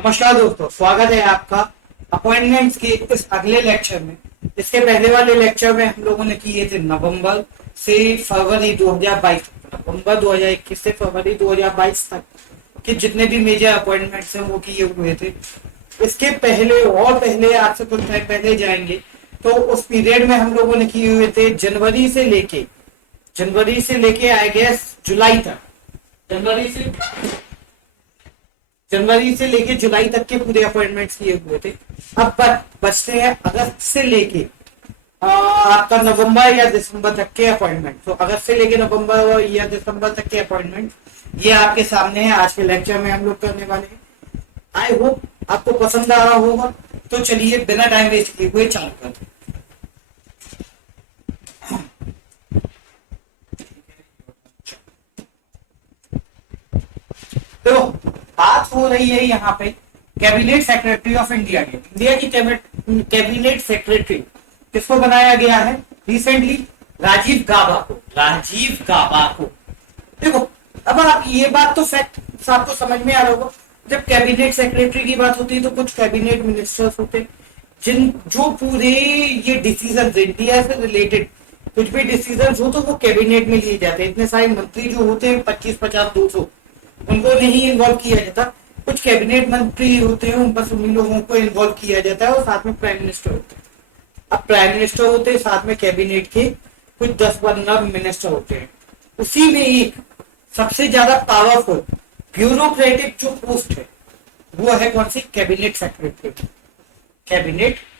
नमस्कार दोस्तों, स्वागत है आपका अपॉइंटमेंट्स के इस अगले लेक्चर में। इसके पहले वाले लेक्चर में हम लोगों ने किए थे नवंबर से फरवरी 2022 तक, नवंबर 2021 से फरवरी 2022 तक के जितने भी मेजर अपॉइंटमेंट्स हैं वो किए हुए थे। इसके पहले और पहले आज से कुछ टाइम पहले जाएंगे तो उस पीरियड में हम लोगों ने किए हुए थे जनवरी से लेके आई गेस जुलाई तक। जनवरी से लेके जुलाई तक के पूरे अपॉइंटमेंट्स किए हुए थे। अब बचते हैं अगस्त से लेके आपका नवंबर या दिसंबर तक के अपॉइंटमेंट। तो अगस्त से लेके नवंबर या दिसंबर तक के अपॉइंटमेंट ये आपके सामने है। आज के लेक्चर में हम लोग करने वाले हैं। आई होप आपको पसंद आ रहा होगा। तो चलिए बिना टाइम वेस्ट किए हुए चालू करते हैं। तो बात हो रही है यहाँ पे कैबिनेट सेक्रेटरी ऑफ इंडिया की। इंडिया की कैबिनेट सेक्रेटरी किसको बनाया गया है रिसेंटली? राजीव गाबा को। देखो, अब आप ये बात तो फैक्ट आपको समझ में आ रहा होगा। जब कैबिनेट सेक्रेटरी की बात होती है तो कुछ कैबिनेट मिनिस्टर्स होते हैं जो पूरे ये डिसीजन इंडिया से रिलेटेड कुछ भी डिसीजन हो तो वो कैबिनेट में लिए जाते हैं। इतने सारे मंत्री जो होते हैं 25, 50, 200 उनको नहीं इन्वॉल्व किया जाता। कुछ कैबिनेट मंत्री होते हैं उन बस उन्हीं लोगों को इन्वॉल्व किया जाता है और साथ में प्राइम मिनिस्टर होते हैं। अब प्राइम मिनिस्टर होते हैं, साथ में कैबिनेट के कुछ 10-15 मिनिस्टर होते हैं। उसी में एक सबसे ज्यादा पावरफुल ब्यूरोक्रेटिक जो पोस्ट है वो है कौन सी? Cabinet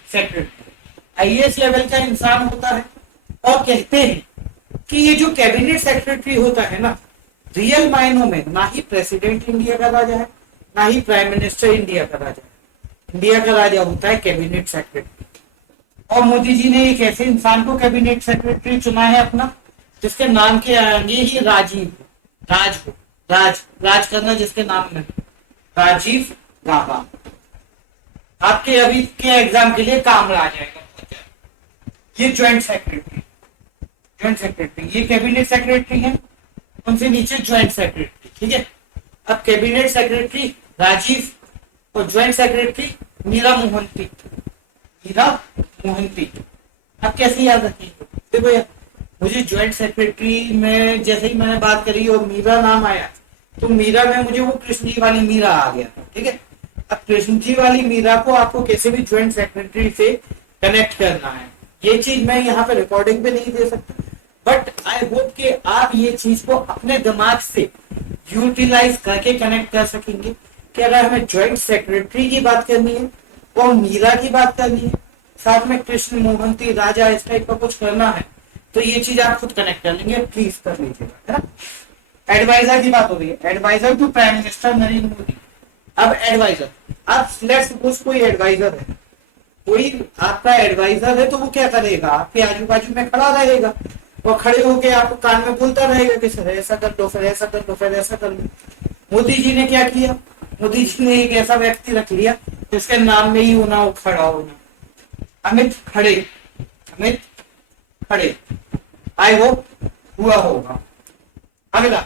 secretary. आईएएस लेवल का इंसान होता है और कहते हैं कि ये जो कैबिनेट सेक्रेटरी होता है ना, रियल मायनों में ना ही प्रेसिडेंट इंडिया का राजा है ना ही प्राइम मिनिस्टर इंडिया का राजा है। इंडिया का राजा होता है कैबिनेट सेक्रेटरी। और मोदी जी ने एक ऐसे इंसान को कैबिनेट सेक्रेटरी चुना है अपना, जिसके नाम के आगे ही राज करना जिसके नाम में, राजीव गाबा। आपके अभी के एग्जाम के लिए काम आ जाएगा। ये ज्वाइंट सेक्रेटरी ये कैबिनेट सेक्रेटरी है, उनसे नीचे ज्वाइंट सेक्रेटरी। ठीक है। अब कैबिनेट सेक्रेटरी राजीव और ज्वाइंट सेक्रेटरी मीरा मोहंती। अब कैसे याद रखिए? देखो यार, मुझे ज्वाइंट सेक्रेटरी में जैसे ही मैंने बात करी और मीरा नाम आया तो मीरा में मुझे वो कृष्ण जी वाली मीरा आ गया। ठीक है। अब कृष्ण जी वाली मीरा को आपको कैसे भी ज्वाइंट सेक्रेटरी से कनेक्ट करना है, ये चीज मैं यहाँ पे रिकॉर्डिंग पे नहीं दे सकता, बट आई होप कि आप ये चीज को अपने दिमाग से यूटिलाइज करके कनेक्ट कर सकेंगे कि अगर हमें ज्वाइंट सेक्रेटरी की बात करनी है और मीरा की बात करनी है, साथ में कृष्ण मोहंती राजा इस टाइप का कुछ करना है, तो ये चीज आप खुद कनेक्ट कर लेंगे। प्लीज कर लीजिएगा, है ना। एडवाइजर की बात हो रही है, advisor to prime minister Narendra Modi. अब एडवाइजर, आप लेट्स सपोज कोई एडवाइजर है, कोई आपका एडवाइजर है, तो वो क्या करेगा? आपके आजू बाजू में खड़ा रहेगा और खड़े होके आपको कान में बोलता रहेगा कि सर ऐसा कर लो, फिर ऐसा कर लो, फिर ऐसा कर लो। मोदी जी ने क्या किया? मोदी जी ने एक ऐसा व्यक्ति रख लिया जिसके नाम में ही होना हो खड़ा होना, अमित खड़े। आई होप हुआ होगा। अगला,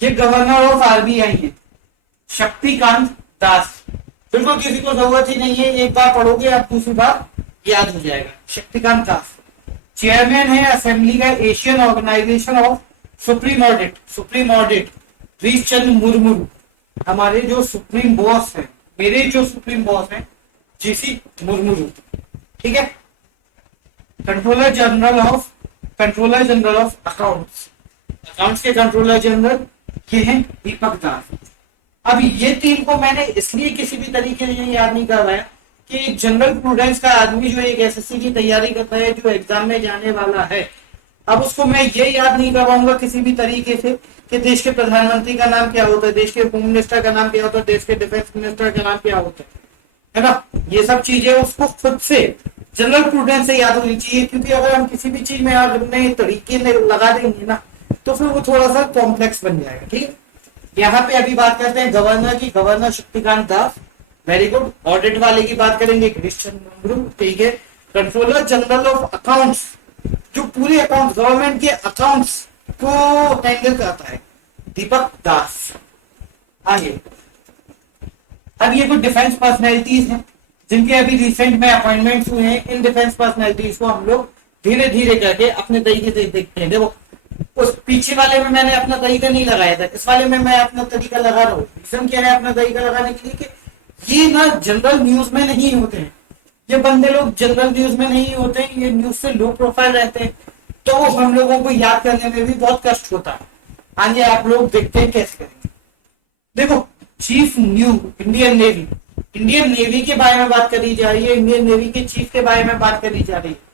ये गवर्नर ऑफ आरबीआई है शक्तिकांत दास। बिल्कुल किसी को जरूरत ही नहीं है, एक बार पढ़ोगे आप दूसरी बार याद हो जाएगा। शक्तिकांत दास चेयरमैन है असेंबली का Asian organisation of supreme audit Harishchandra Murmu. हमारे जो सुप्रीम बॉस है, मेरे जो सुप्रीम बॉस है जीसी मुर्मू। ठीक है। कंट्रोलर जनरल ऑफ अकाउंट्स के कंट्रोलर जनरल ये हैं दीपक दास। अब ये तीन को मैंने इसलिए किसी भी तरीके से याद नहीं करवाया कि जनरल प्रूडेंस का आदमी जो एक एसएससी की तैयारी करता है, जो एग्जाम में जाने वाला है, अब उसको मैं ये याद नहीं करवाऊंगा किसी भी तरीके से कि देश के प्रधानमंत्री का नाम क्या होता है, देश के होम मिनिस्टर का नाम क्या होता है, देश के डिफेंस मिनिस्टर का नाम क्या होता है ना। ये सब चीजें उसको खुद से जनरल प्रूडेंस से याद होनी चाहिए, क्योंकि अगर हम किसी भी चीज में अपने तरीके लगा देंगे ना तो फिर वो थोड़ा सा कॉम्प्लेक्स बन जाएगा। ठीक है। यहाँ पे अभी बात करते हैं गवर्नर की। Governor Shaktikanta Das, very good. Audit वाले की बात करेंगे हरीशचंद्र मुर्मू। ठीक है। कंट्रोलर जनरल ऑफ अकाउंट्स, जो पूरे अकाउंट गवर्नमेंट के अकाउंट्स को हैंडल करता है, दीपक दास। आगे अब ये कुछ डिफेंस पर्सनैलिटीज हैं जिनके अभी रिसेंट में अपॉइंटमेंट्स हुए हैं। इन डिफेंस पर्सनैलिटीज को हम लोग धीरे धीरे करके अपने तरीके से देखते हैं। देखो उस पीछे वाले में मैंने अपना तरीका नहीं लगाया था, इस वाले में मैं अपना तरीका लगा रहा हूँ। रीजन क्या है अपना तरीका लगाने के लिए कि ये ना जनरल न्यूज में नहीं होते हैं, ये बंदे लोग जनरल न्यूज में नहीं होते हैं, ये न्यूज से लो प्रोफाइल रहते हैं, तो हम लोगों को याद करने में भी बहुत कष्ट होता है। आगे आप लोग देखते हैं कैसे करेंगे। देखो chief new Indian navy, Indian navy के बारे में बात करी जा रही है, इंडियन नेवी के चीफ के बारे में बात करी जा रही है।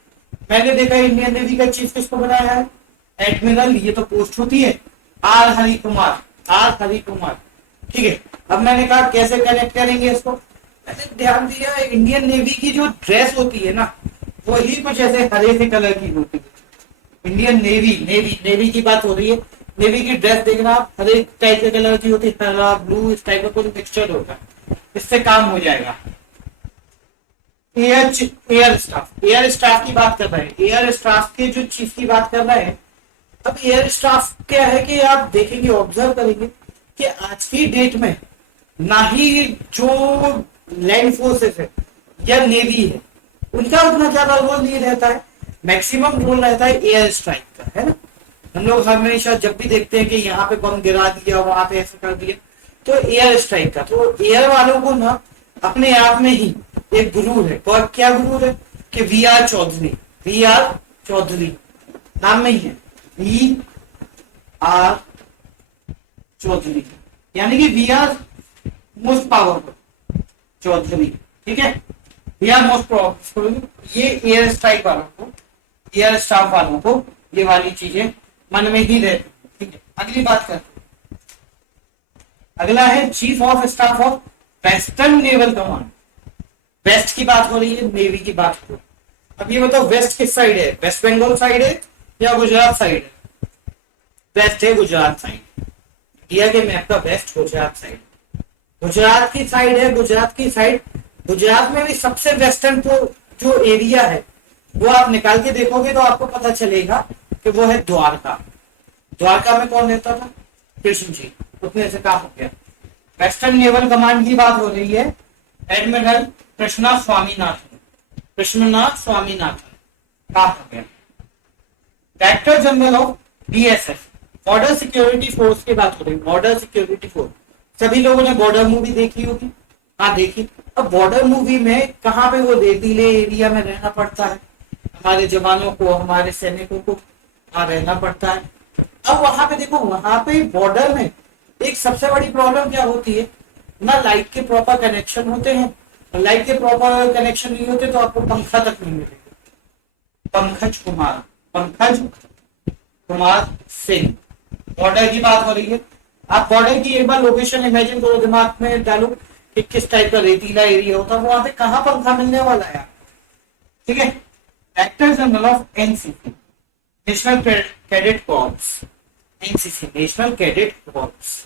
मैंने देखा इंडियन नेवी का चीफ किसको बनाया है, एडमिरल, ये तो पोस्ट होती है, आर हरि कुमार, आर हरि कुमार। ठीक है, अब मैंने कहा कैसे कनेक्ट करेंगे इसको, मैंने ध्यान दिया इंडियन नेवी की जो ड्रेस होती है ना वही कुछ ऐसे हरे से कलर की होती है। इंडियन नेवी नेवी नेवी की बात हो रही है, नेवी की ड्रेस देखना आप, हरे टाइप के कलर की होती है, हरा ब्लू इस टाइप का कुछ मिक्सचर होता है, इससे काम हो जाएगा। एयर स्टाफ, एयर स्टाफ की बात कर रहे हैं, एयर स्टाफ के जो चीफ की बात कर रहे हैं। अब एयर स्टाफ क्या है कि आप देखेंगे ऑब्जर्व करेंगे कि आज की डेट में ना ही जो लैंड फोर्सेस है या नेवी है उनका उतना ज्यादा रोल नहीं रहता है, मैक्सिमम रोल रहता है एयर स्ट्राइक का, है ना। हम लोग हमेशा जब भी देखते हैं कि यहाँ पे बम गिरा दिया, वहां पे ऐसा कर दिया, तो एयर स्ट्राइक का, तो एयर वालों को ना अपने आप में ही एक गुरु है। और क्या गुरु है कि we R Chaudhari, V R Chaudhari नाम में ही है, वी आर चौधरी, यानी कि we are most powerful Chaudhari. ठीक है, वी आर मोस्ट पावरफुल। ये एयर स्ट्राइक वालों को, एयर स्टाफ वालों को ये वाली चीजें मन में ही रहती। ठीक है, अगली बात करते हैं। अगला है chief of staff of western naval command. West की बात हो रही है, नेवी की बात हो रही है। अब ये बताओ वेस्ट किस साइड है, वेस्ट बंगाल साइड है या गुजरात साइड है? वेस्ट है गुजरात साइड, इंडिया के मैप का वेस्ट गुजरात साइड, गुजरात की साइड है, गुजरात की साइड। गुजरात में भी सबसे वेस्टर्न जो एरिया है वो आप निकाल के देखोगे तो आपको पता चलेगा कि वो है द्वारका। द्वारका में कौन रहता था, कृष्ण जी, उतने से काम हो गया। वेस्टर्न नेवल कमांड की बात हो रही है, एडमिरल कृष्णा स्वामीनाथन, कृष्णा स्वामीनाथन काम हो गया। Director general of BSF, border security force की बात हो रही है, बॉर्डर सिक्योरिटी फोर्स। सभी लोगों ने बॉर्डर मूवी देखी होगी, हाँ देखी। अब बॉर्डर मूवी में कहाँ पे वो रेतीले एरिया में रहना पड़ता है, हमारे जवानों को, हमारे सैनिकों को वहां रहना पड़ता है। अब वहां पे देखो, वहां पे बॉर्डर में एक सबसे बड़ी प्रॉब्लम क्या होती है ना, लाइट के प्रॉपर कनेक्शन होते हैं, लाइट के प्रॉपर कनेक्शन नहीं होते तो आपको पंखा तक नहीं मिलेगा। पंकज कुमार सिंह, बॉर्डर की बात हो रही है। आप बॉर्डर की एक बार लोकेशन इमेजिन करो, दिमाग में डालो कि किस टाइप का रेतीला एरिया होता है, वहां पे कहाँ पंखा मिलने वाला है। ठीक है, director general of NCC, national cadet corps, NCC national cadet corps.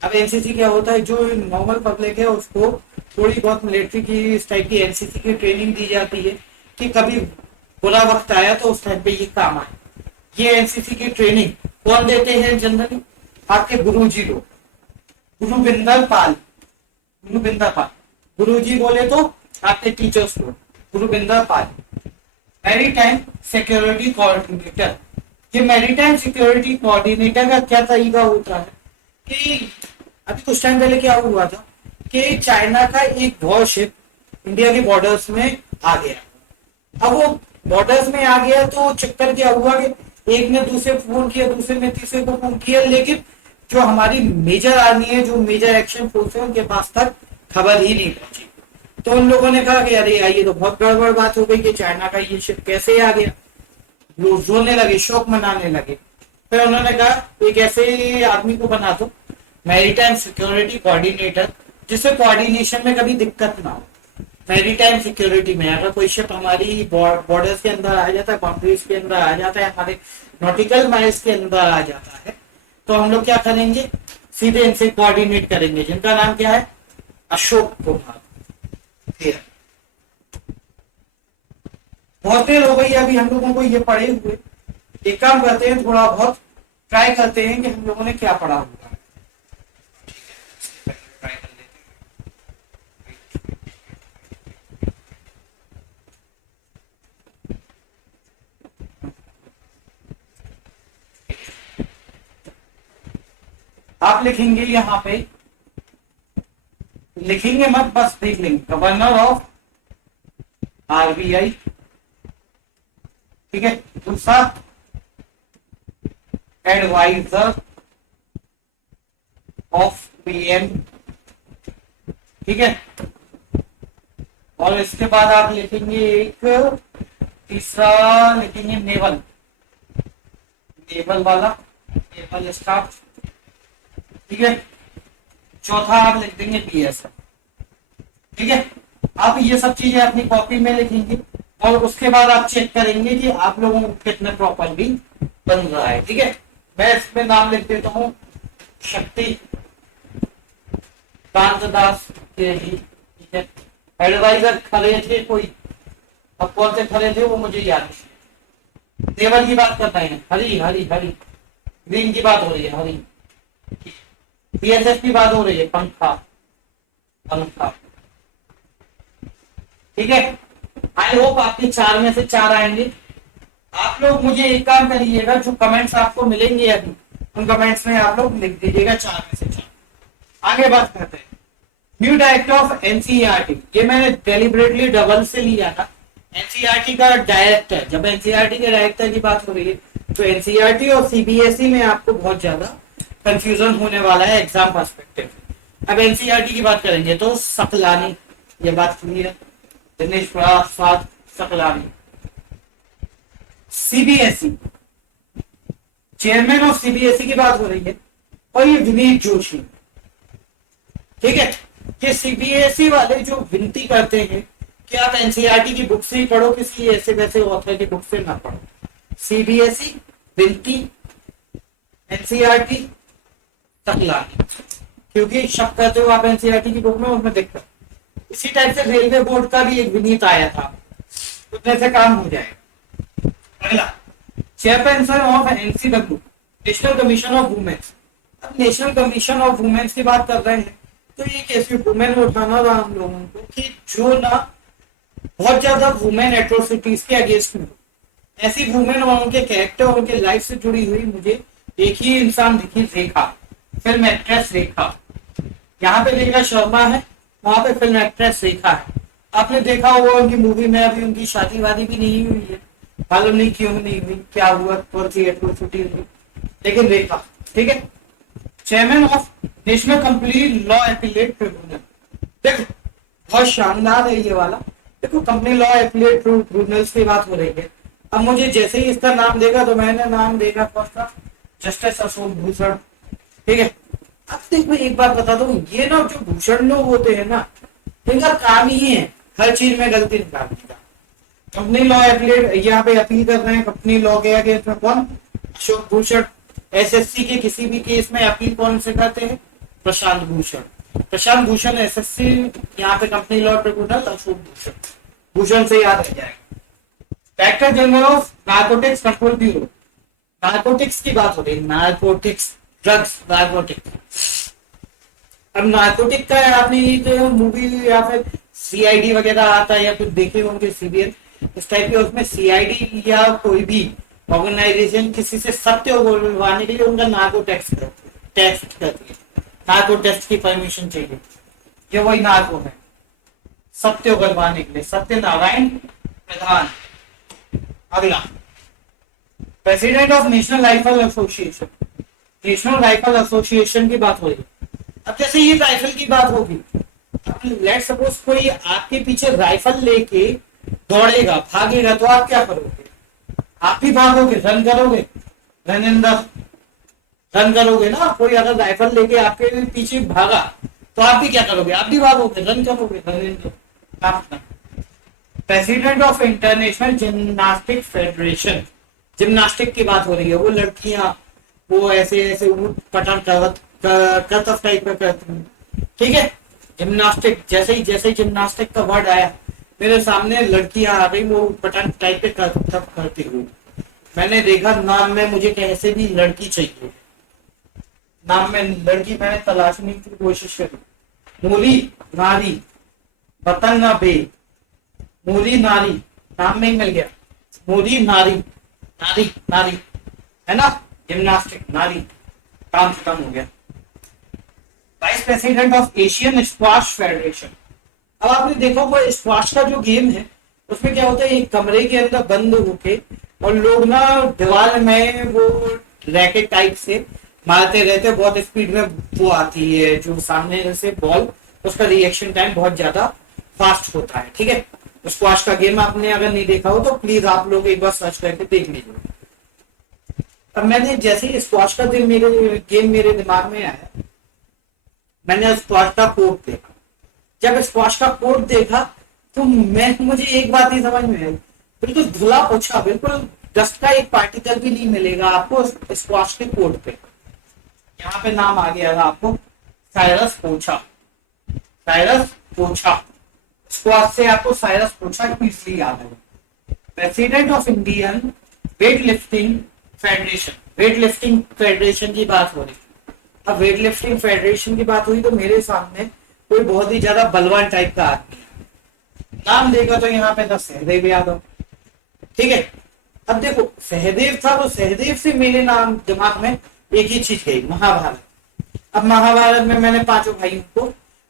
अब एनसीसी क्या होता है, जो नॉर्मल पब्लिक है उसको थोड़ी बहुत मिलिट्री की इस टाइप की एनसीसी की ट्रेनिंग दी जाती है कि कभी बुरा वक्त आया तो उस टाइम पे ये काम आए। ये एनसीसी की ट्रेनिंग कौन देते हैं जनरली, आपके गुरुजी लोग, गुरुबिंदर पाल, गुरुजी बोले तो आपके टीचर्स लोग, गुरुबिंदर पाल। मैरीटाइम सिक्योरिटी कोऑर्डिनेटर, ये मैरीटाइम सिक्योरिटी कोऑर्डिनेटर का क्या तरीका होता है कि अभी कुछ टाइम पहले क्या हुआ था कि चाइना का एक वॉरशिप इंडिया के बॉर्डर्स में आ गया। अब वो बॉर्डर्स में आ गया तो चक्कर क्या हुआ कि एक ने दूसरे फोन किया, दूसरे ने तीसरे को फोन किया, लेकिन जो हमारी मेजर आर्मी है, जो मेजर एक्शन फोर्स है, उनके पास तक खबर ही नहीं पहुंची। तो उन लोगों ने कहा कि अरे यार ये तो बहुत गड़बड़ बात हो गई कि चाइना का ये शिप कैसे आ गया। लोग रोने लगे, शोक मनाने लगे। फिर उन्होंने कहा एक ऐसे आदमी को बना दो मैरीटाइम सिक्योरिटी कोऑर्डिनेटर, जिससे कोऑर्डिनेशन में कभी दिक्कत ना हो। मैरीटाइम सिक्योरिटी में अगर कोई शिप हमारी बॉर्डर्स के अंदर आ जाता है, बाउंड्रीज के अंदर आ जाता है, हमारे नॉटिकल माइल्स के अंदर आ जाता है, तो हम लोग क्या करेंगे, सीधे इनसे कोऑर्डिनेट करेंगे, जिनका नाम क्या है, अशोक कुमार। बहुत देर हो गई अभी हम लोगों को ये पढ़े हुए। एक काम करते हैं, थोड़ा बहुत ट्राई करते हैं कि हम लोगों ने क्या पढ़ा हुआ है। आप लिखेंगे यहाँ पे, लिखेंगे मत, बस देख लेंगे, गवर्नर ऑफ आरबीआई, ठीक है। दूसरा एडवाइजर ऑफ पीएम, ठीक है। और इसके बाद आप लिखेंगे एक तीसरा, लिखेंगे नेवल, नेवल वाला, नेवल स्टाफ, ठीक है। चौथा आप लिख देंगे बीएसएफ, ठीक है। आप ये सब चीजें अपनी कॉपी में लिखेंगे और उसके बाद आप चेक करेंगे कि आप लोगों को कितने प्रॉपर भी बन रहा है, ठीक है। मैं इसमें नाम लिख देता हूं, शक्ति कांत दास के ही, ठीक है। एडवाइजर खड़े थे कोई, अब कौन से खड़े थे वो मुझे याद नहीं। नेवल की बात करते हैं, हरी हरी हरी, ग्रीन की बात हो रही है, हरी। बीएसएफ की बात हो रही है, पंखा पंखा, ठीक है। आई होप आपके 4 में से 4 आएंगे। आप लोग मुझे एक काम करिएगा, जो कमेंट्स आपको मिलेंगे अभी, उन कमेंट्स में आप लोग लिख दीजिएगा 4 में से 4। आगे बात करते हैं न्यू डायरेक्टर ऑफ एनसीईआरटी। ये मैंने डेलिबरेटली डबल से लिया था। एनसीईआरटी का डायरेक्टर, जब एनसीईआरटी के डायरेक्टर की बात हो रही है तो एनसीईआरटी और सीबीएसई में आपको बहुत ज्यादा कंफ्यूजन होने वाला है एग्जाम पर्सपेक्टिव। अब एनसीईआरटी की बात करेंगे तो सकलानी, ये बात क्लियर है, Dinesh Prasad Saklani. CBSE, chairman of CBSE की बात हो रही है और ये विनीत जोशी, ठीक है। ये सीबीएसई वाले जो विनती करते हैं कि आप एनसीईआरटी की बुक से ही पढ़ो, किसी ऐसे वैसे ऑथर की बुक से ना पढ़ो। सीबीएसई विनती, एनसीईआरटी सकलानी, क्योंकि शक करते हो आप एनसीईआरटी की बुक में, उसमें दिक्कत। इसी टाइप से रेलवे बोर्ड का भी एक विनीत आया था, उतने से काम हो जाएगा। अगला chairperson of NCW, national commission of women's. अब नेशनल कमीशन ऑफ वुमेन्स की बात कर रहे हैं तो ये कैसी वुमेन उठाना रहा हम लोगों को कि जो ना बहुत ज्यादा वुमेन एट्रोसिटीज के अगेंस्ट में, ऐसी वुमेन और उनके कैरेक्टर और उनके लाइफ से जुड़ी हुई मुझे एक ही इंसान दिखी, रेखा, फिल्म एक्ट्रेस रेखा। यहाँ पे रेखा शर्मा है, वहां पे फिल्म एक्ट्रेस रेखा है। आपने देखा होगा उनकी मूवी में, अभी उनकी शादी वादी भी नहीं हुई है, मालूम नहीं क्यों नहीं हुई, क्या हुआ, कौन सी एट्रोसिटी हुई, लेकिन रेखा, ठीक है। Chairman of national complete law appellate tribunal, देखो बहुत शानदार है ये वाला। देखो कंपनी लॉ एपिलेट ट्रिब्यूनल्स की बात हो रही है। अब मुझे जैसे ही इसका नाम देगा तो मैंने नाम देगा कौन सा, जस्टिस अशोक भूषण, ठीक है। अब देखो एक बात बता दो, ये ना जो भूषण लोग होते हैं ना, इनका काम ही है हर चीज में गलती निकालने का। कंपनी लॉ एपिलेट यहाँ पे अपील कर रहे हैं, कंपनी लॉ के अगेंस्ट में कौन, अशोक भूषण। एसएससी के किसी भी केस में अपील कौन से करते हैं, प्रशांत भूषण। प्रशांत भूषण एसएससी, यहाँ पे company law tribunal Ashok Bhushan, Bhushan से याद रह जाएगा। Director general of narcotics control bureau, narcotics की बात हो रही है, नारकोटिक्स, ड्रग्स, नारकोटिक्स। अब नारकोटिक का आपने एक मूवी या फिर सीआईडी वगैरह आता है या फिर देखे होंगे सीरियल इस टाइप के, उसमें सीआईडी या कोई भी ऑर्गेनाइजेशन किसी से सत्य उगलवाने के लिए उनका नार्को टेस्ट करती है, नार्को टेस्ट की परमिशन चाहिए। ये वही नार्को है, सत्य उगलवाने के लिए, सत्यनारायण प्रधान। अगला president of national rifle association, national rifle association की बात हो रही है। अब जैसे ये राइफल की बात होगी, लेट सपोज कोई आपके पीछे राइफल लेके दौड़ेगा, भागेगा, तो आप क्या करोगे, आप भी भागोगे, रन करोगे, रन इन द, रन करोगे ना। कोई अगर राइफल लेके आपके पीछे भागा तो आप भी क्या करोगे, आप भी भागोगे, रन करोगे, run in the. President of international gymnastic federation, gymnastic की बात हो रही है। वो लड़कियां वो ऐसे ऐसे ऊट पटान करतब टाइप में करती हैं, ठीक है। जिम्नास्टिक, जैसे ही जिम्नास्टिक का वर्ड आया मेरे सामने लड़कियां आ गई, वो पटान टाइप पे करतब करती हुई। मैंने देखा नाम में मुझे कैसे भी लड़की चाहिए, नाम में लड़की मैंने तलाशने की कोशिश करी। मूली नारी, वतन ना बे, मूली नारी, नाम में ही मिल गया, मूली नारी, नारी नारी है ना, जिम्नास्टिक नारी, काम खत्म हो गया। Vice president of Asian squash federation. अब आपने देखा वो स्क्वाश का जो गेम है उसमें क्या होता है, एक कमरे के अंदर बंद होके और लोग ना दीवार में वो रैकेट टाइप से मारते रहते हैं, बहुत स्पीड में वो आती है जो सामने से बॉल, उसका रिएक्शन टाइम बहुत ज्यादा फास्ट होता है। ठीक है, स्क्वाश का गेम आपने अगर नहीं देखा हो तो प्लीज आप लोग एक बार सर्च करके देख लीजिए। अब मैंने जैसे ही स्क्वाश का गेम मेरे दिमाग में आया, मैंने स्क्वाश का कोड देखा। जब स्क्वाश का कोड देखा तो मुझे एक बात ही समझ में आई, बिल्कुल धुला पोछा, बिल्कुल डस्ट का एक पार्टिकल भी नहीं मिलेगा आपको स्क्वाश के कोड पे। यहाँ पे नाम आ गया था आपको, साइरस पोछा, साइरस पोछा। स्क्वाश से आपको साइरस पोछा इसलिए याद है। President of Indian weight lifting federation, weight lifting federation की बात हो रही। अब वेट लिफ्टिंग फेडरेशन की बात हुई तो मेरे सामने कोई बहुत ही ज्यादा बलवान टाइप का आदमी है, नाम देखा तो यहाँ पे था सहदेव यादव। ठीक है, अब देखो सहदेव था तो सहदेव से मेरे नाम दिमाग में एक ही चीज गई, महाभारत। अब महाभारत में मैंने पांचों भाइयों को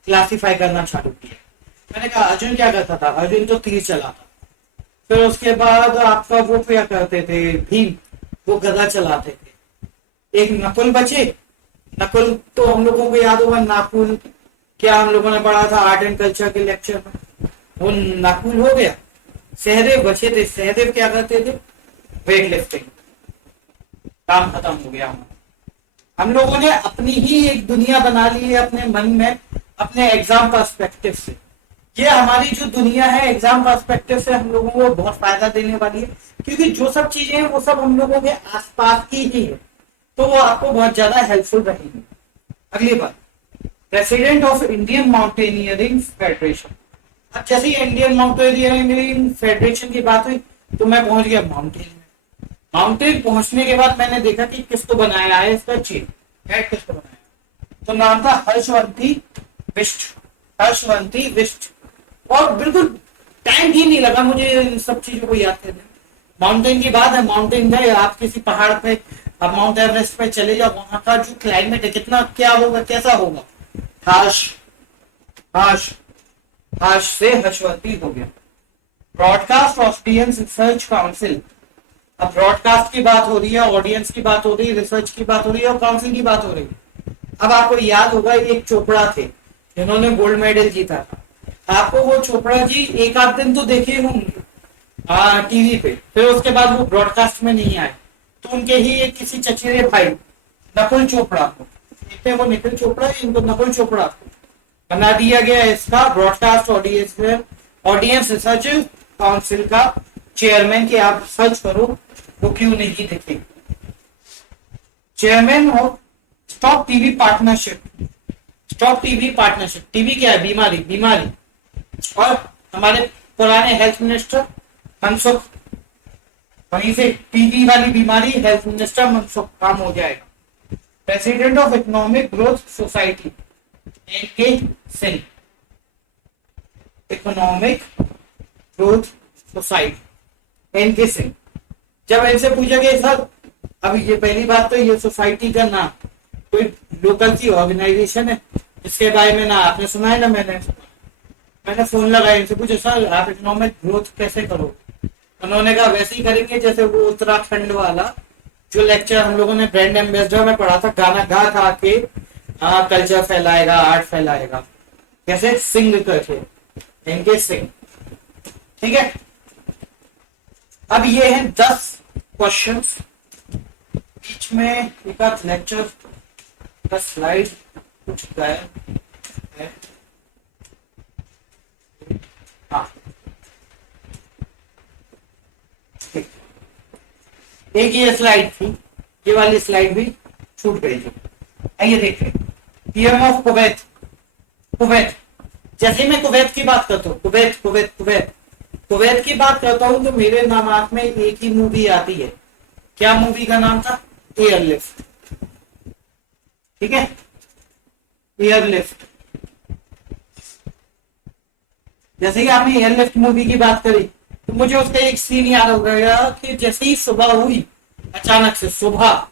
क्लासिफाई करना चालू किया। मैंने कहा अर्जुन क्या करता था, अर्जुन तो तीर चलाता। फिर उसके बाद आपका वो क्या करते थे, भीम, वो गदा चलाते थे। एक नकुल बचे, नकुल तो हम लोगों को याद होगा, नाकुल क्या हम लोगों ने पढ़ा था आर्ट एंड कल्चर के लेक्चर में, वो नाकुल हो गया। सहदेव बचे थे, सहदेव क्या करते थे, वेट लिफ्टिंग। काम खत्म हो गया। हम लोगों ने अपनी ही एक दुनिया बना ली है अपने मन में, अपने एग्जाम पर्सपेक्टिव से। ये हमारी जो दुनिया है एग्जाम पर्सपेक्टिव से हम लोगों को बहुत फायदा देने वाली है, क्योंकि जो सब चीजें हैं वो सब हम लोगों के आसपास की ही है, तो वो आपको बहुत ज्यादा हेल्पफुल रहेगी। अगली बात, president of Indian mountaineering federation. अब जैसे ही इंडियन माउंटेनियरिंग फेडरेशन की बात हुई तो मैं पहुंच गया माउंटेन में। माउंटेन पहुंचने के बाद मैंने देखा कि किसको बनाया है इसका चीफ हेड, किसको बनाया, तो नाम था हर्षवंती बिष्ट, हर्षवंती बिष्ट। और बिल्कुल टाइम ही नहीं लगा मुझे इन सब चीजों को याद करने। माउंटेन की बात है, माउंटेन गए आप किसी पहाड़ पे, अब माउंट एवरेस्ट पे चले जाओ, वहां का जो क्लाइमेट है कितना क्या होगा, कैसा होगा, हाश हाश हाश से हर्षवंती हो गया। Broadcast audience research council. अब ब्रॉडकास्ट की बात हो रही है, ऑडियंस की बात हो रही है, रिसर्च की बात हो रही है और काउंसिल की बात हो रही है। अब आपको याद होगा एक चोपड़ा थे जिन्होंने गोल्ड मेडल जीता था। आपको वो चोपड़ा जी एक आध दिन तो देखे होंगे टीवी पे, फिर उसके बाद वो ब्रॉडकास्ट में नहीं आए, तो उनके ही एक किसी चचेरे भाई नकुल चोपड़ा को, देखते हैं वो निखिल चोपड़ा, इनको नकुल चोपड़ा को बना दिया गया इसका ब्रॉडकास्ट ऑडियंस रिसर्च काउंसिल का चेयरमैन। के आप सर्च करो वो क्यों नहीं दिखे। Chairman of stop TV partnership. Stop TV partnership, TV क्या है, बीमारी, बीमारी। और हमारे पुराने हेल्थ मिनिस्टर मनसुख, वहीं से टीबी वाली बीमारी हेल्थ मिनिस्टर मनसुख काम हो जाएगा। President of economic growth society NK Singh, economic growth society NK Singh. जब इनसे पूछा गया सर, अब ये पहली बात तो ये सोसाइटी का नाम कोई लोकल सी ऑर्गेनाइजेशन है इसके बारे में ना आपने सुना है ना मैंने फोन लगाया, इनसे पूछा सर आप इकोनॉमिक ग्रोथ कैसे करो। उन्होंने कहा वैसे ही करेंगे जैसे वो उत्तराखंड वाला जो लेक्चर हम लोगों ने ब्रांड एम्बेसडर में पढ़ा था, गाना गा गा के कल्चर फैलाएगा, आर्ट फैलाएगा, कैसे सिंग करके, इनके सिंग। ठीक है, अब ये है 10 क्वेश्चंस, बीच में एक आध लेक्चर का स्लाइड कुछ गायब है। हाँ, एक ये स्लाइड थी, ये वाली स्लाइड भी छूट गई थी। आइए देखते हैं पीएम ऑफ कुवैत। कुवैत, जैसे मैं कुवैत की बात करता हूँ, कुवैत कुवैत कुवैत कुवैत की बात करता हूँ तो मेरे दिमाग में एक ही मूवी आती है। क्या मूवी का नाम था, एयरलिफ्ट। ठीक है, एयरलिफ्ट। जैसे कि आपने एयरलिफ्ट मूवी की बात करी तो मुझे उसका एक सीन याद हो गया कि जैसे ही सुबह हुई, अचानक से सुबह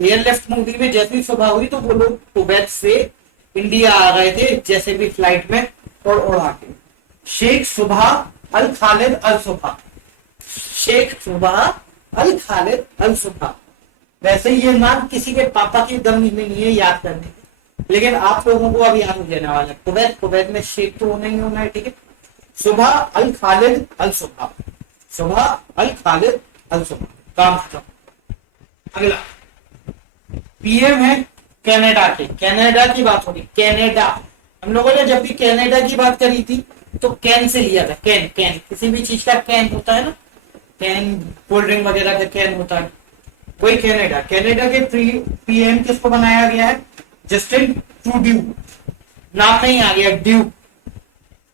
एयरलिफ्ट मूवी में जैसे ही सुबह हुई तो वो लोग कुवैत से इंडिया आ गए थे जैसे भी फ्लाइट में और उड़ा के। शेख सुबह अल खालिद अल सुबह, शेख सुबह अल खालिद अल सुबह। वैसे ये नाम किसी के पापा की दम नहीं है याद करने की, लेकिन आप लोगों को अब याद हो जाने वाला है। कुवैत, कुवैत में शेख तो होना ही होना है, ठीक है। सुबह अल खालिद अल सुबह, सुबह अल खालिद अल सुबह, काम खत्म। अगला पीएम है कनाडा के, कनाडा की बात होगी, कनाडा। हम लोगों ने जब भी कनाडा की बात करी थी तो कैन से लिया था, कैन, कैन किसी भी चीज का कैन होता है ना, कैन कोल्ड ड्रिंक वगैरह का कैन होता है, वही कनाडा। कनाडा के पीएम किसको बनाया गया है? जस्टिन ट्रूड्यू। नाम नहीं आ गया, ड्यू,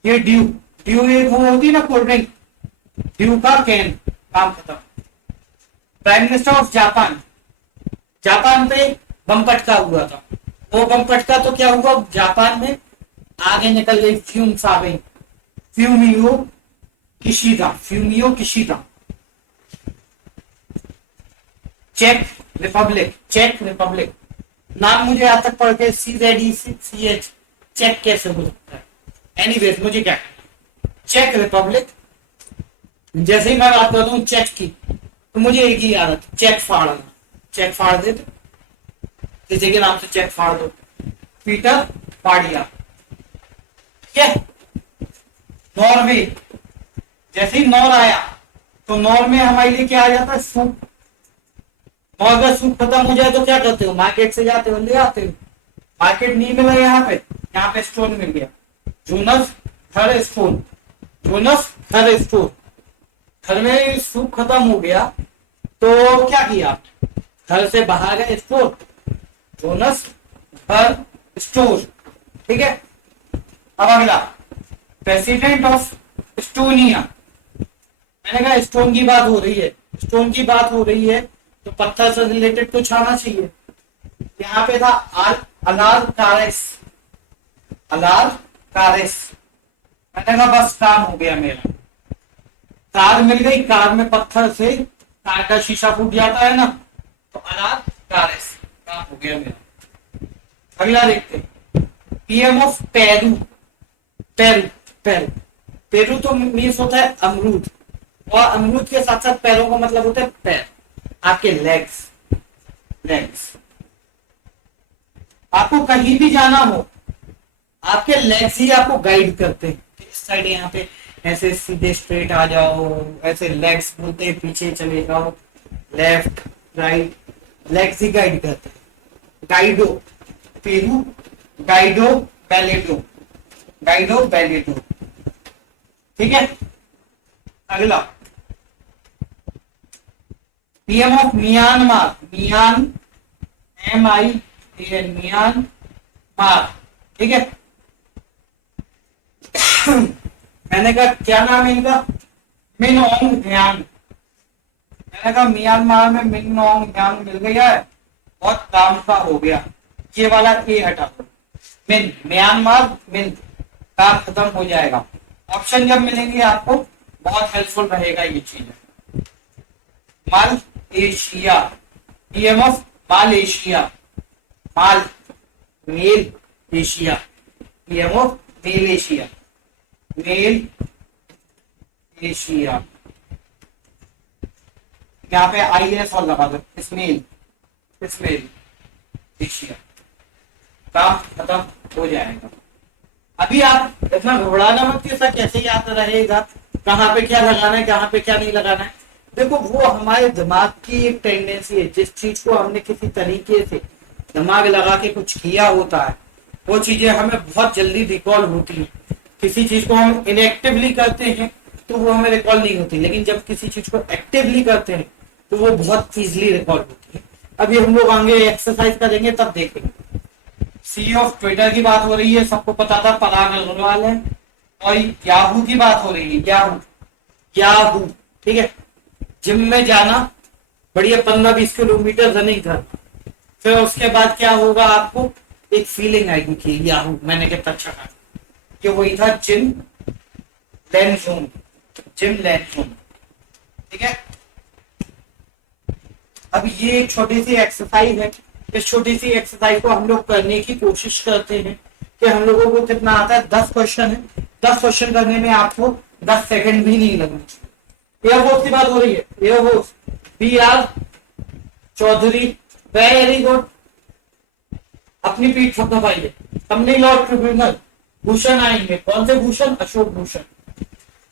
ये ड्यू, ड्यू एक वो होगी ना कोल्ड ड्रिंक, ड्यू का कैन, काम खत्म। Prime minister of Japan, Japan पे बम पटका हुआ था, वो बम पटका तो क्या हुआ, जापान में आगे निकल गई फ्यूम्स आ गई, Fumio Kishida, Fumio Kishida. Check Republic, check Republic, नाम मुझे आज तक पढ़ के CZECH, चेक कैसे हो सकता है? एनीवेज मुझे क्या, चेक रिपब्लिक। जैसे ही मैं बात करता हूँ चेक की तो मुझे एक ही आदत, चेक फाड़ना, चेक फाड़ दे, किसी के नाम से चेक फाड़ दो, पीटर पाड़िया। ठीक है। नॉर्वे, जैसे ही नॉर आया तो नॉर में हमारे लिए क्या आ जाता है, सूप। नॉर का सूप खत्म हो जाए तो क्या करते हो, मार्केट से जाते हो ले आते हो। मार्केट नहीं मिला यहाँ पे स्टोन मिल गया, जोनस हर स्टोन, जोनस हर स्टोन। घर में सूप खत्म हो गया तो क्या किया, घर से बाहर गए स्टोर, जोनस हर स्टोर। ठीक है। अब अगला प्रेसिडेंट ऑफ एस्टोनिया। मैंने कहा स्टोन की बात हो रही है, स्टोन की बात हो रही है तो पत्थर से रिलेटेड कुछ आना चाहिए। यहाँ पे था अलार कारेस, अलार कारेस। मैंने कहा बस काम हो गया मेरा, कार मिल गई, कार में पत्थर से कार का शीशा फूट जाता है ना, तो अलार कारेस, काम हो गया मेरा। अगला देखते हैं, PM of Peru, Peru, Peru, Peru तो मीन्स होता है अमरूद, और अमरूद के साथ साथ पैरों का मतलब होता है पैर, आपके लेग्स, लेग्स। आपको कहीं भी जाना हो आपके लेग्स ही आपको गाइड करते हैं। इस साइड यहाँ पे ऐसे सीधे स्ट्रेट आ जाओ, ऐसे लेग्स बोलते हैं, पीछे चले जाओ, लेफ्ट राइट, लेग्स ही गाइड करते हैं। Guido, Peru, Guido Bellido, Guido Bellido. ठीक है। अगला PM of Myanmar, Mian MIAN, Myanmar. ठीक है। मैंने कहा क्या नाम है इनका, मिन ओंग ह्यांग। मैंने कहा म्यांमार में मिन ओंग ह्यांग मिल गया है, बहुत काम का हो गया, ये वाला ए हटा दो, मिन, म्यांमार मिन, काम खत्म हो जाएगा। ऑप्शन जब मिलेंगे आपको बहुत हेल्पफुल रहेगा ये चीज। Mal Asia, PM of Malaysia, mal mail Asia, PM of mail Asia, mail Asia. यहाँ पे IS और लगा दो, स्मेल, स्मेल एशिया, काम खत्म हो जाएगा। अभी आप इतना घबराना मत कि ऐसा कैसे याद रहेगा, कहाँ पे क्या लगाना है, कहाँ पे क्या नहीं लगाना है। देखो वो हमारे दिमाग की एक टेंडेंसी है, जिस चीज को हमने किसी तरीके से दिमाग लगा के कुछ किया होता है वो चीजें हमें बहुत जल्दी रिकॉल होती हैं। किसी चीज को हम इनएक्टिवली करते हैं तो वो हमें रिकॉल नहीं होती, लेकिन जब किसी चीज को एक्टिवली करते हैं तो वो बहुत इजीली रिकॉल होती है। अभी हम लोग आगे एक्सरसाइज करेंगे तब देखेंगे। CEO ऑफ ट्विटर की बात हो रही है, सबको पता था पराग अग्रवाल है, और याहू की बात हो रही है, याहू, याहू। ठीक है। जिम में जाना, बढ़िया 15-20 किलोमीटर रनिंग करना, फिर उसके बाद क्या होगा, आपको एक फीलिंग आएगी कि याहू मैंने कितना अच्छा कहा, कि वही था gym land zone, gym land zone. ठीक है। अब ये एक छोटी सी एक्सरसाइज है, इस छोटी सी एक्सरसाइज को हम लोग करने की कोशिश करते हैं कि हम लोगों को कितना आता है। 10 क्वेश्चन है, 10 क्वेश्चन करने में आपको 10 सेकंड भी नहीं लगने चाहिए। एयरफोर्स की बात हो रही है, air force BR Chaudhari, very good. अपनी पीठ थपथपाइए। तमिल लॉ ट्रिब्यूनल भूषण आएंगे, कौन से Bhushan? Ashok Bhushan,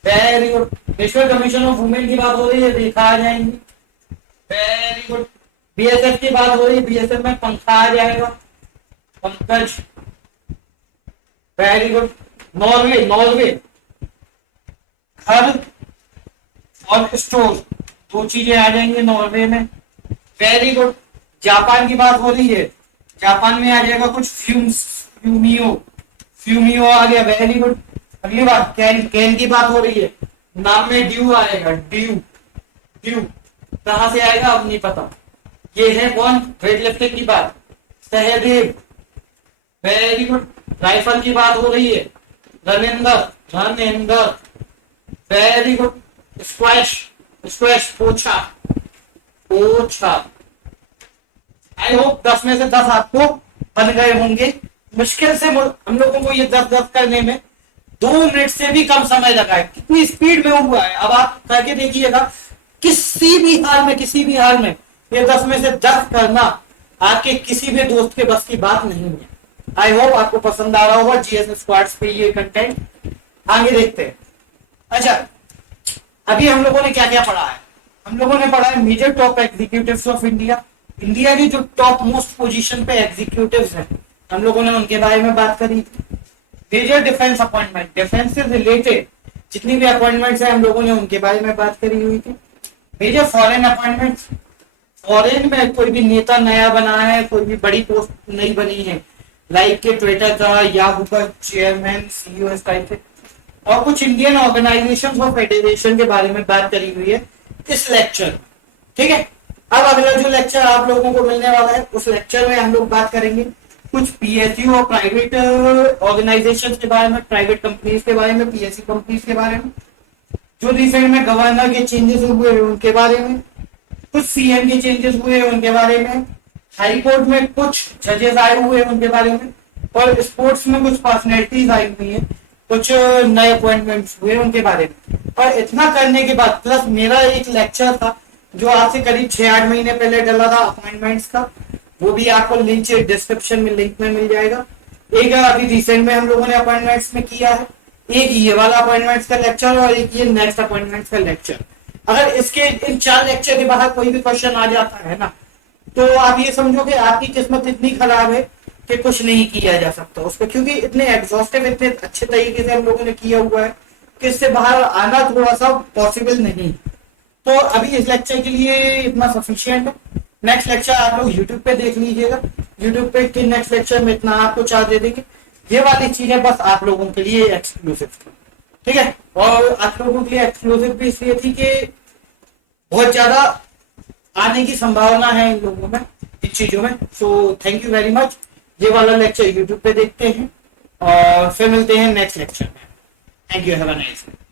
very good. National commission of women की बात हो रही है, देखा आ जाएंगी, वेरी गुड। BSF की बात हो रही है, BSF में पंखा आ जाएगा, Pankaj, very good. Norway, Norway घर और स्टोर, दो चीजें आ जाएंगी नॉर्वे में, वेरी गुड। जापान की बात हो रही है, जापान में आ जाएगा कुछ फ्यूम्स, फ्यूमियो, फ्यूमियो आ गया, वेरी गुड। अगली बात कैन, कैन की बात हो रही है, नाम में ड्यू आएगा, ड्यू, ड्यू कहां से आएगा अब नहीं पता। ये है कौन? वेट लिफ्टिंग की बात, सहदेव, वेरी गुड। राइफल की बात हो रही है, Raninder, Raninder, very good. Squash, squash पोछा, पोछा। आई होप 10 में से 10 आपको बन गए होंगे। मुश्किल से हम लोगों को ये 10-10 करने में 2 मिनट से भी कम समय लगा है। कितनी स्पीड में हुआ है, अब आप करके देखिएगा। किसी भी हाल में, किसी भी हाल में ये 10 में से 10 करना आपके किसी भी दोस्त के बस की बात नहीं है। आई होप आपको पसंद आ रहा होगा GS स्क्वाड्स पे ये कंटेंट। आगे देखते हैं। अच्छा, अभी हम लोगों ने क्या क्या पढ़ा है? हम लोगों ने पढ़ा है major top executives of India. India की जो टॉप मोस्ट पोजीशन पे एग्जीक्यूटिव्स हैं, हम लोगों ने उनके बारे में बात करी। मेजर डिफेंस अपॉइंटमेंट, डिफेंस से रिलेटेड जितनी भी अपॉइंटमेंट्स हैं हम लोगों ने उनके बारे में बात करी हुई थी। मेजर फॉरेन अपॉइंटमेंट्स, फॉरेन में कोई भी नेता नया बना है, कोई भी बड़ी पोस्ट नई बनी है, लाइक के ट्विटर का, याहू का चेयरमैन, CEO इस टाइप से, और कुछ इंडियन ऑर्गेनाइजेशन और फेडरेशन के बारे में बात करी हुई है इस लेक्चर में। ठीक है, अब अगला जो लेक्चर आप लोगों को मिलने वाला है, उस लेक्चर में हम लोग बात करेंगे कुछ PSU और प्राइवेट ऑर्गेनाइजेशन के बारे में, प्राइवेट कंपनीज के बारे में, PSU कंपनीज के बारे में, जो रिसेंट में गवर्नर के चेंजेस हुए हैं उनके बारे में, कुछ CM के चेंजेस हुए हैं उनके बारे में, हाई कोर्ट में कुछ जजेस आए हुए हैं उनके बारे में, और स्पोर्ट्स में कुछ पर्सनैलिटीज आई हुई है, कुछ नए अपॉइंटमेंट्स हुए उनके बारे में। और इतना करने के बाद प्लस मेरा एक लेक्चर था जो आज से करीब 6-8 महीने पहले डला था अपॉइंटमेंट्स का, वो भी आपको नीचे डिस्क्रिप्शन में लिंक में मिल जाएगा। एक अभी रिसेंट में हम लोगों ने अपॉइंटमेंट्स में किया है, एक ये वाला अपॉइंटमेंट्स का लेक्चर और एक ये नेक्स्ट अपॉइंटमेंट्स का लेक्चर। अगर इसके इन 4 लेक्चर के बाहर कोई भी क्वेश्चन आ जाता है ना, तो आप ये समझो कि आपकी किस्मत इतनी खराब है कि कुछ नहीं किया जा सकता उस पर, क्योंकि इतने एग्जॉस्टिव, इतने अच्छे तरीके से हम लोगों ने किया हुआ है कि इससे बाहर आना थोड़ा सा पॉसिबल नहीं। तो अभी इस लेक्चर के लिए इतना सफिशिएंट है। नेक्स्ट लेक्चर आप लोग यूट्यूब पे देख लीजिएगा, यूट्यूब पे के नेक्स्ट लेक्चर में इतना आपको चार्ज दे देंगे। ये वाली चीजें बस आप लोगों के लिए एक्सक्लूसिव थी, ठीक है। और आप लोगों के लिए एक्सक्लूसिव भी इसलिए थी कि बहुत ज्यादा आने की संभावना है इन लोगों में, इन चीजों में। So thank you very much. ये वाला लेक्चर यूट्यूब पे देखते हैं और फिर मिलते हैं नेक्स्ट लेक्चर में। Thank you, have a nice day.